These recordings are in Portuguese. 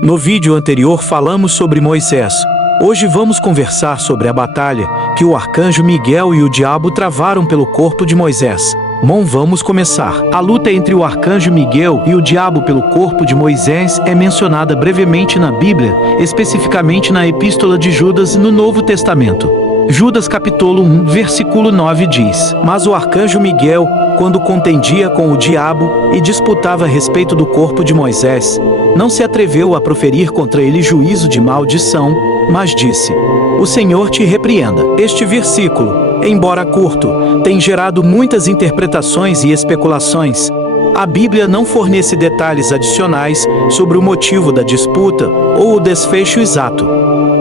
No vídeo anterior falamos sobre Moisés. Hoje vamos conversar sobre a batalha que o arcanjo Miguel e o diabo travaram pelo corpo de Moisés. Vamos começar. A luta entre o arcanjo Miguel e o diabo pelo corpo de Moisés é mencionada brevemente na Bíblia, especificamente na Epístola de Judas no Novo Testamento. Judas capítulo 1, versículo 9 diz: Mas o arcanjo Miguel, quando contendia com o diabo e disputava a respeito do corpo de Moisés, não se atreveu a proferir contra ele juízo de maldição, mas disse: O Senhor te repreenda. Este versículo, embora curto, tem gerado muitas interpretações e especulações. A Bíblia não fornece detalhes adicionais sobre o motivo da disputa ou o desfecho exato.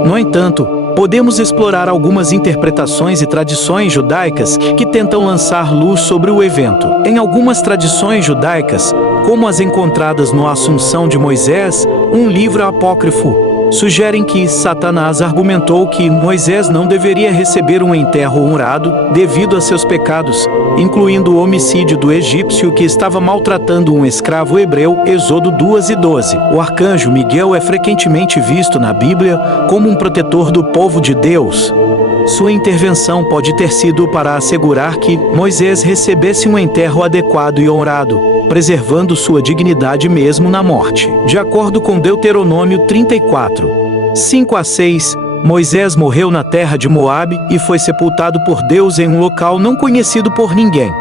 No entanto, podemos explorar algumas interpretações e tradições judaicas que tentam lançar luz sobre o evento. Em algumas tradições judaicas, como as encontradas no Assunção de Moisés, um livro apócrifo, sugerem que Satanás argumentou que Moisés não deveria receber um enterro honrado devido a seus pecados, incluindo o homicídio do egípcio que estava maltratando um escravo hebreu, Êxodo 2:12. O arcanjo Miguel é frequentemente visto na Bíblia como um protetor do povo de Deus. Sua intervenção pode ter sido para assegurar que Moisés recebesse um enterro adequado e honrado, preservando sua dignidade mesmo na morte. De acordo com Deuteronômio 34, 5-6, Moisés morreu na terra de Moabe e foi sepultado por Deus em um local não conhecido por ninguém.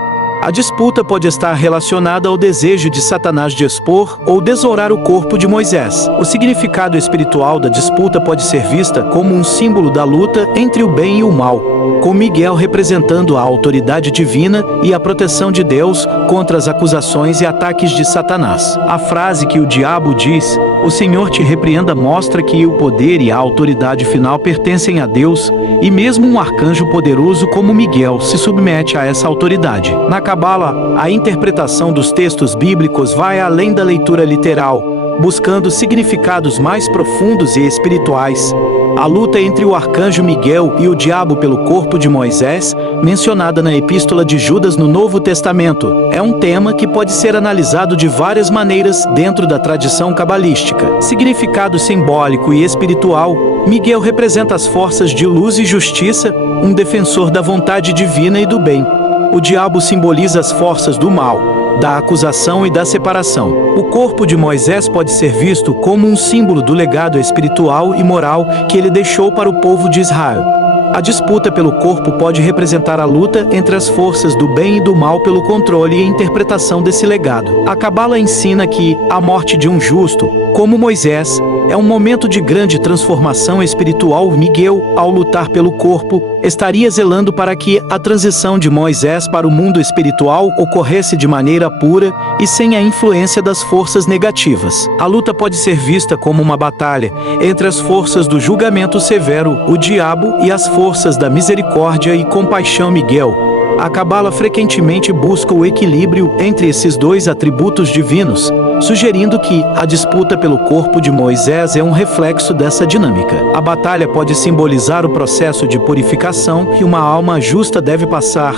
A disputa pode estar relacionada ao desejo de Satanás de expor ou desonrar o corpo de Moisés. O significado espiritual da disputa pode ser vista como um símbolo da luta entre o bem e o mal, com Miguel representando a autoridade divina e a proteção de Deus contra as acusações e ataques de Satanás. A frase que o diabo diz, "O Senhor te repreenda", mostra que o poder e a autoridade final pertencem a Deus, e mesmo um arcanjo poderoso como Miguel se submete a essa autoridade. Na Cabala, a interpretação dos textos bíblicos vai além da leitura literal, buscando significados mais profundos e espirituais. A luta entre o arcanjo Miguel e o diabo pelo corpo de Moisés, mencionada na Epístola de Judas no Novo Testamento, é um tema que pode ser analisado de várias maneiras dentro da tradição cabalística. Significado simbólico e espiritual, Miguel representa as forças de luz e justiça, um defensor da vontade divina e do bem. O diabo simboliza as forças do mal, da acusação e da separação. O corpo de Moisés pode ser visto como um símbolo do legado espiritual e moral que ele deixou para o povo de Israel. A disputa pelo corpo pode representar a luta entre as forças do bem e do mal pelo controle e interpretação desse legado. A Cabala ensina que a morte de um justo, como Moisés, é um momento de grande transformação espiritual. Miguel, ao lutar pelo corpo, estaria zelando para que a transição de Moisés para o mundo espiritual ocorresse de maneira pura e sem a influência das forças negativas. A luta pode ser vista como uma batalha entre as forças do julgamento severo, o diabo, e as forças da misericórdia e compaixão, Miguel. A Cabala frequentemente busca o equilíbrio entre esses dois atributos divinos, sugerindo que a disputa pelo corpo de Moisés é um reflexo dessa dinâmica. A batalha pode simbolizar o processo de purificação que uma alma justa deve passar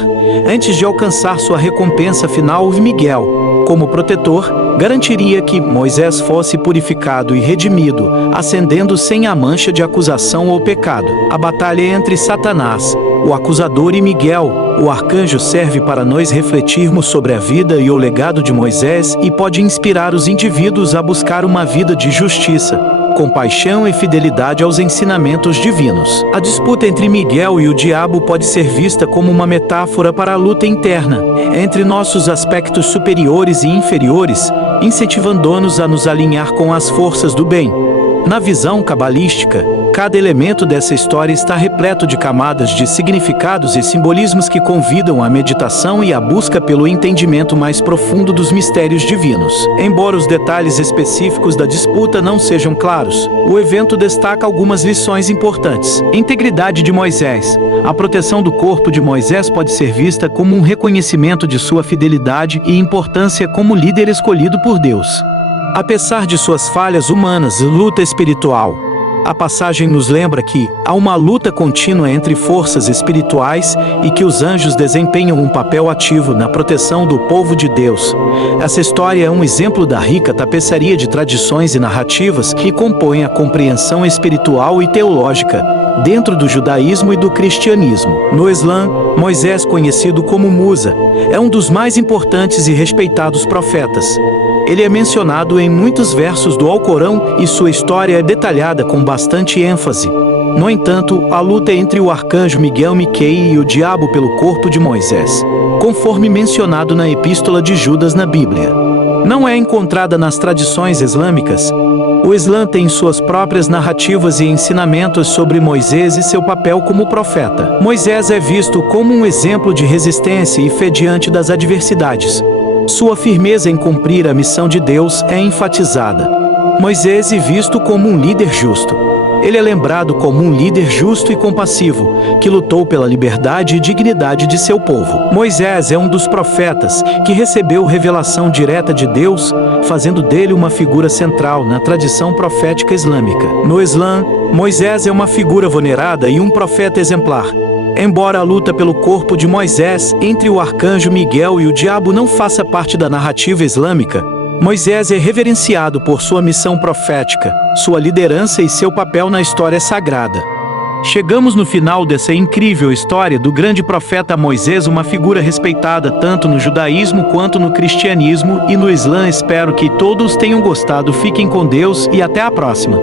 antes de alcançar sua recompensa final. Miguel, como protetor, garantiria que Moisés fosse purificado e redimido, ascendendo sem a mancha de acusação ou pecado. A batalha é entre Satanás, o acusador, e Miguel, o arcanjo, serve para nós refletirmos sobre a vida e o legado de Moisés e pode inspirar os indivíduos a buscar uma vida de justiça, compaixão e fidelidade aos ensinamentos divinos. A disputa entre Miguel e o diabo pode ser vista como uma metáfora para a luta interna entre nossos aspectos superiores e inferiores, incentivando-nos a nos alinhar com as forças do bem. Na visão cabalística, cada elemento dessa história está repleto de camadas de significados e simbolismos que convidam à meditação e à busca pelo entendimento mais profundo dos mistérios divinos. Embora os detalhes específicos da disputa não sejam claros, o evento destaca algumas lições importantes. Integridade de Moisés. A proteção do corpo de Moisés pode ser vista como um reconhecimento de sua fidelidade e importância como líder escolhido por Deus. Apesar de suas falhas humanas e luta espiritual, A passagem nos lembra que há uma luta contínua entre forças espirituais e que os anjos desempenham um papel ativo na proteção do povo de Deus. Essa história é um exemplo da rica tapeçaria de tradições e narrativas que compõem a compreensão espiritual e teológica dentro do judaísmo e do cristianismo. No Islã, Moisés, conhecido como Musa, é um dos mais importantes e respeitados profetas. Ele é mencionado em muitos versos do Alcorão e sua história é detalhada com bastante ênfase. No entanto, a luta entre o arcanjo Miguel Miquei e o diabo pelo corpo de Moisés, conforme mencionado na Epístola de Judas na Bíblia, não é encontrada nas tradições islâmicas. O Islã tem suas próprias narrativas e ensinamentos sobre Moisés e seu papel como profeta. Moisés é visto como um exemplo de resistência e fé diante das adversidades. Sua firmeza em cumprir a missão de Deus é enfatizada. Moisés é visto como um líder justo. Ele é lembrado como um líder justo e compassivo, que lutou pela liberdade e dignidade de seu povo. Moisés é um dos profetas que recebeu revelação direta de Deus, fazendo dele uma figura central na tradição profética islâmica. No Islã, Moisés é uma figura venerada e um profeta exemplar. Embora a luta pelo corpo de Moisés entre o arcanjo Miguel e o diabo não faça parte da narrativa islâmica, Moisés é reverenciado por sua missão profética, sua liderança e seu papel na história sagrada. Chegamos no final dessa incrível história do grande profeta Moisés, uma figura respeitada tanto no judaísmo quanto no cristianismo e no Islã. Espero que todos tenham gostado. Fiquem com Deus e até a próxima.